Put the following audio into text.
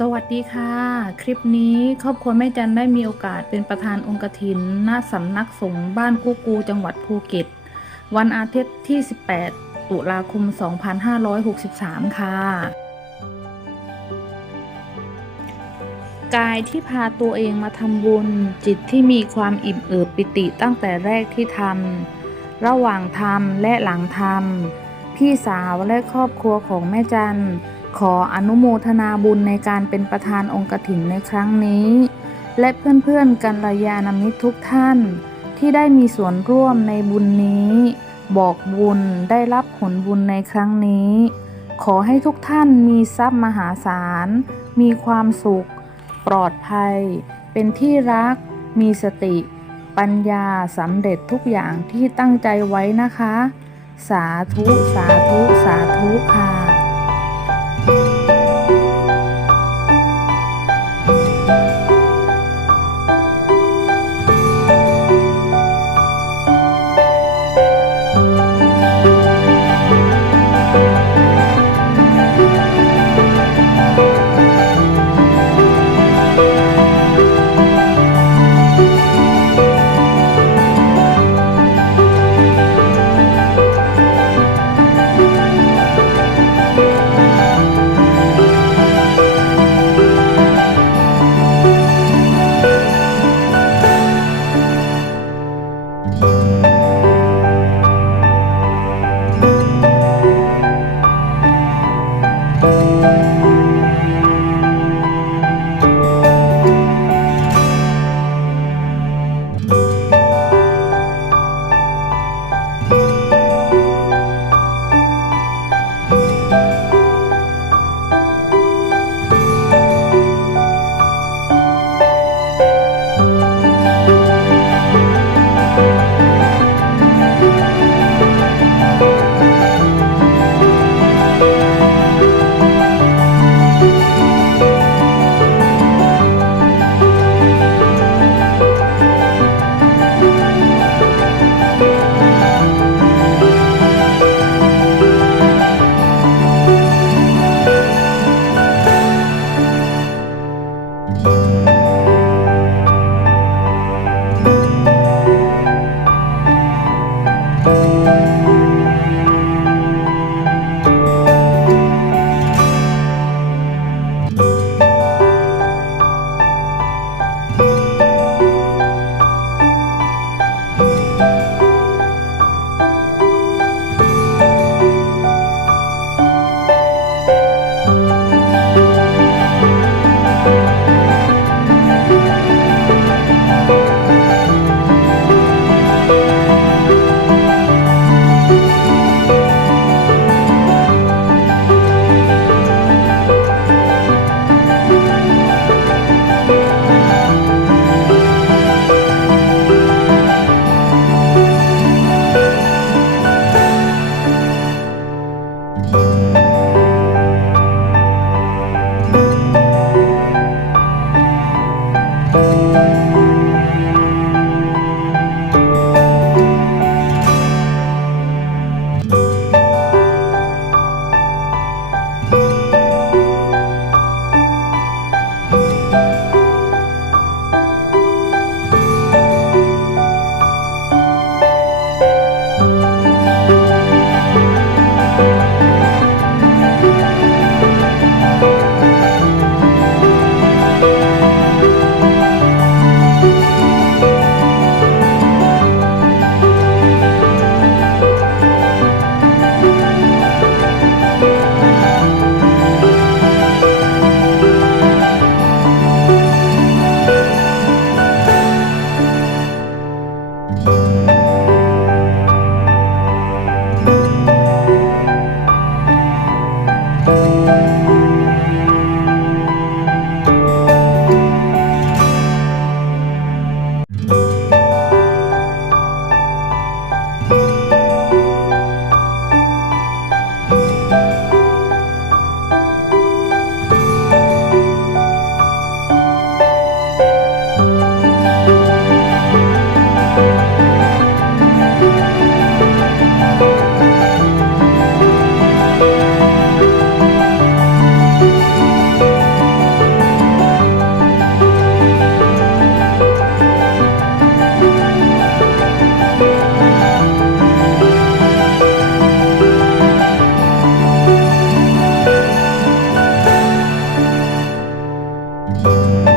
สวัสดีค่ะ คลิปนี้ครอบครัวแม่จันได้มีโอกาสเป็นประธานองค์กถินณสำนักสงฆ์บ้านกูกูจังหวัดภูเก็ต วันอาทิตย์ที่ 18 ตุลาคม 2563 ค่ะ กายที่พาตัวเองมาทำบุญ จิตที่มีความอิ่มเอิบปิติตั้งแต่แรกที่ทำระหว่างทำและหลังทำพี่สาวและครอบครัวของแม่จัน ขออนุโมทนาบุญในการเป็นประธานองค์กถินในครั้งนี้ และเพื่อนๆกัลยาณมิตรทุกท่าน ที่ได้มีส่วนร่วมในบุญนี้ บอกบุญได้รับผลบุญในครั้งนี้ ขอให้ทุกท่านมีทรัพย์มหาศาล มีความสุข ปลอดภัย เป็นที่รัก มีสติ ปัญญาสำเร็จทุกอย่างที่ตั้งใจไว้นะคะ สาธุ สาธุ สาธุค่ะ you